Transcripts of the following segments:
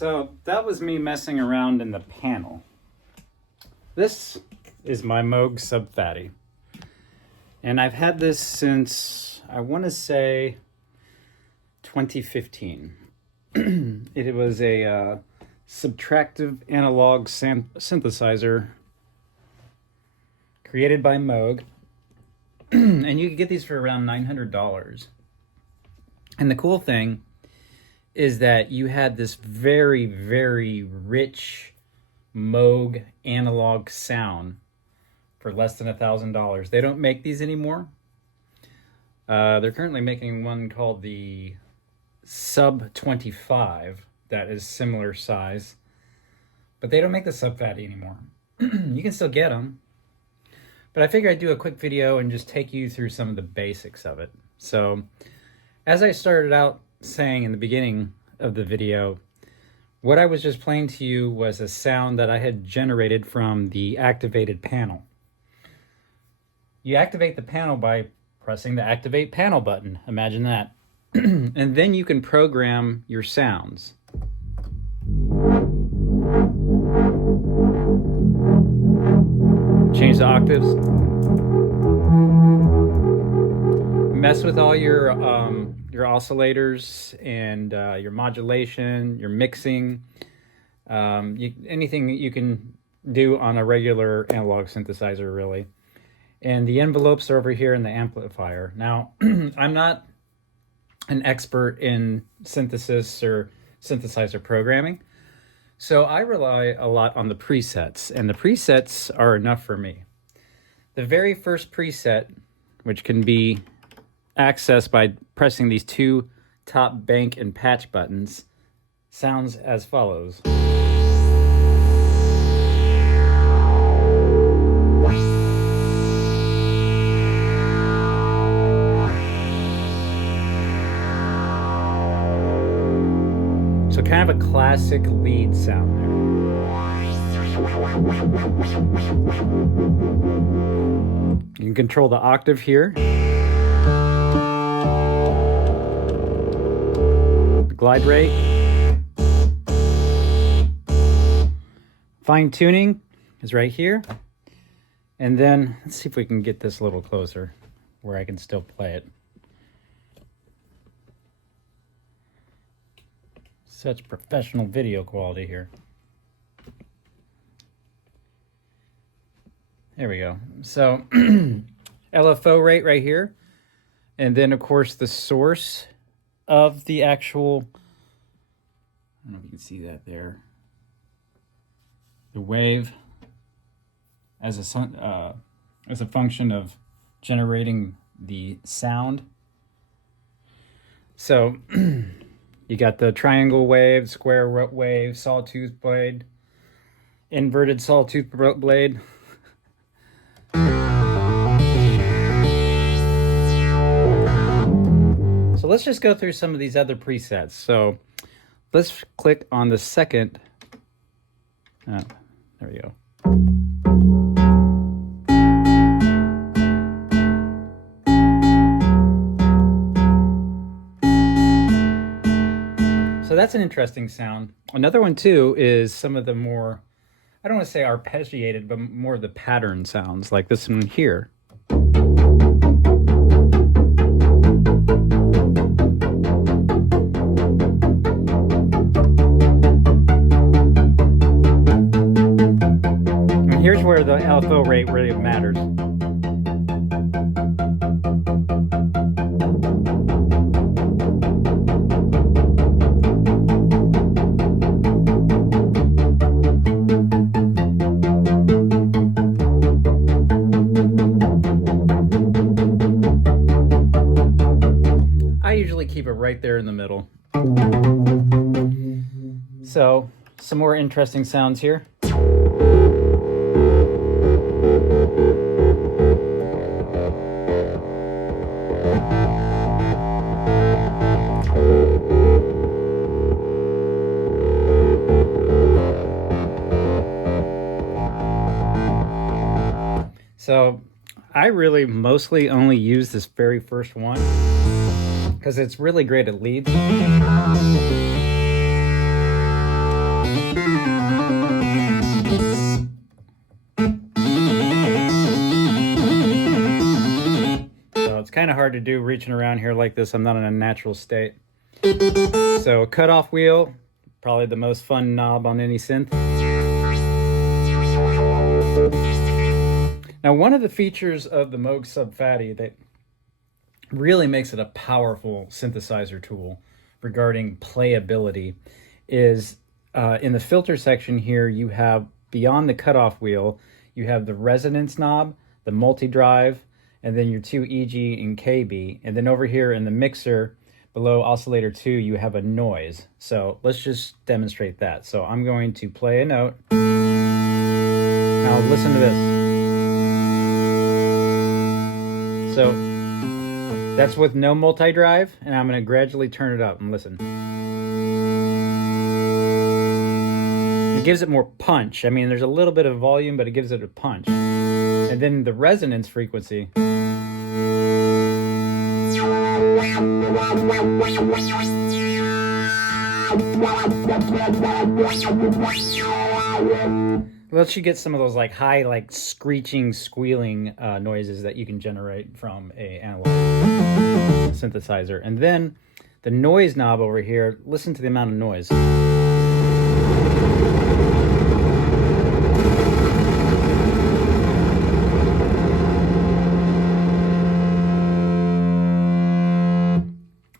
So that was me messing around in the panel. This is my Moog Sub Phatty. And I've had this since, I want to say, 2015. It was a subtractive analog synthesizer created by Moog. And you can get these for around $900. And the cool thing is that you had this very, very rich Moog analog sound for less than $1,000. They don't make these anymore. They're currently making one called the Sub 25 that is similar size, but they don't make the Sub Phatty anymore. You can still get them, but I figured I'd do a quick video and just take you through some of the basics of it. So, as I started out saying in the beginning of the video, what I was just playing to you was a sound that I had generated from the activated panel. You activate the panel by pressing the Activate Panel button. Imagine that. And then you can program your sounds. Change the octaves. Mess with all your oscillators and your modulation, your mixing, anything that you can do on a regular analog synthesizer, really. And the envelopes are over here in the amplifier. Now, I'm not an expert in synthesis or synthesizer programming, so I rely a lot on the presets, and the presets are enough for me. The very first preset, which can be accessed by pressing these two top bank and patch buttons, sounds as follows. So kind of a classic lead sound there. You can control the octave here. The glide rate. Fine tuning is right here. And then let's see if we can get this a little closer where I can still play it. Such professional video quality here. There we go. So LFO rate right here. And then, of course, the source of the actual, I don't know if you can see that there. The wave as a function of generating the sound. So you got the triangle wave, square wave, sawtooth blade, inverted sawtooth blade. So let's just go through some of these other presets. So let's click on the second. There we go. So that's an interesting sound. Another one too is some of the more, I don't want to say arpeggiated, but more of the pattern sounds, like this one here. And here's where the LFO rate really matters. Keep it right there in the middle. So, some more interesting sounds here. So, I really mostly only use this very first one because it's really great at leads. hard to do reaching around here like this. I'm not in a natural state. So a cutoff wheel, probably the most fun knob on any synth. Now, one of the features of the Moog Sub Phatty that really makes it a powerful synthesizer tool regarding playability is in the filter section here, you have, beyond the cutoff wheel, you have the resonance knob, the multi-drive, and then your two EG and KB. And then over here in the mixer, below oscillator 2, you have a noise. So let's just demonstrate that. So I'm going to play a note. Now listen to this. So that's with no multi-drive, and I'm going to gradually turn it up and listen. It gives it more punch. I mean, there's a little bit of volume, but it gives it a punch. And then the resonance frequency. Lets you get some of those like high, like screeching, squealing noises that you can generate from a analog synthesizer. And then the noise knob over here, listen to the amount of noise.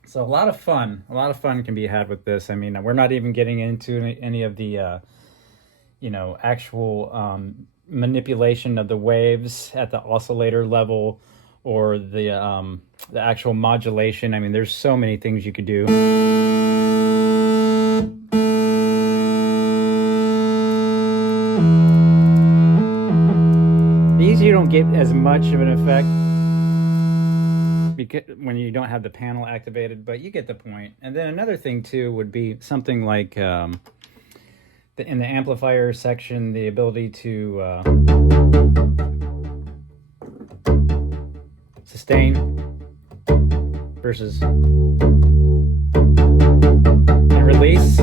So a lot of fun can be had with this. I mean, we're not even getting into any of the, actual manipulation of the waves at the oscillator level or the actual modulation. I mean, there's so many things you could do. These you don't get as much of an effect when you don't have the panel activated, but you get the point. And then another thing too would be something like in the amplifier section, the ability to sustain versus and release.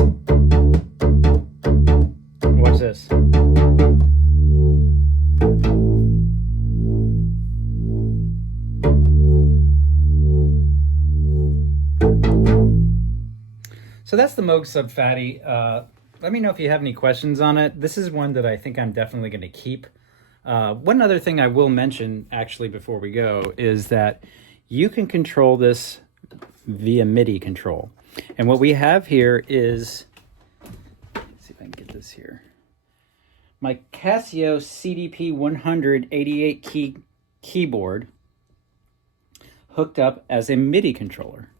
Watch this. So that's the Moog Sub Phatty. Let me know if you have any questions on it. This is one that I think I'm definitely going to keep. One other thing I will mention, actually, before we go, is that you can control this via MIDI control. And what we have here is, let's see if I can get this here, my Casio CDP 188 key keyboard hooked up as a MIDI controller.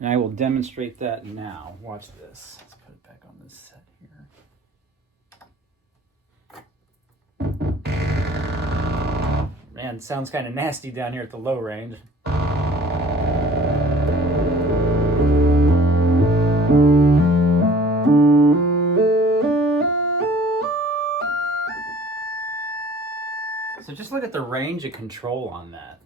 And I will demonstrate that now. Watch this. Let's put it back on this set here. Man, it sounds kind of nasty down here at the low range. So just look at the range of control on that.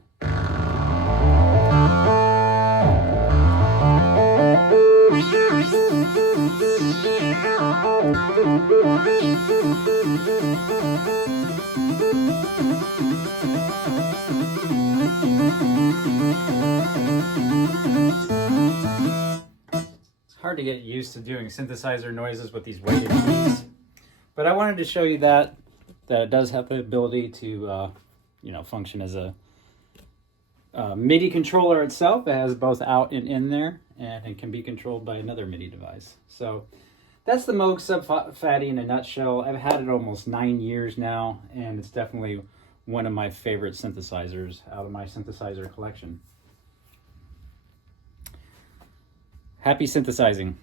It's hard to get used to doing synthesizer noises with these weighted keys, but I wanted to show you that it does have the ability to function as a MIDI controller itself. It has both out and in there, and it can be controlled by another MIDI device. So that's the Moog Sub Phatty in a nutshell. I've had it almost 9 years now, and it's definitely one of my favorite synthesizers out of my synthesizer collection. Happy synthesizing.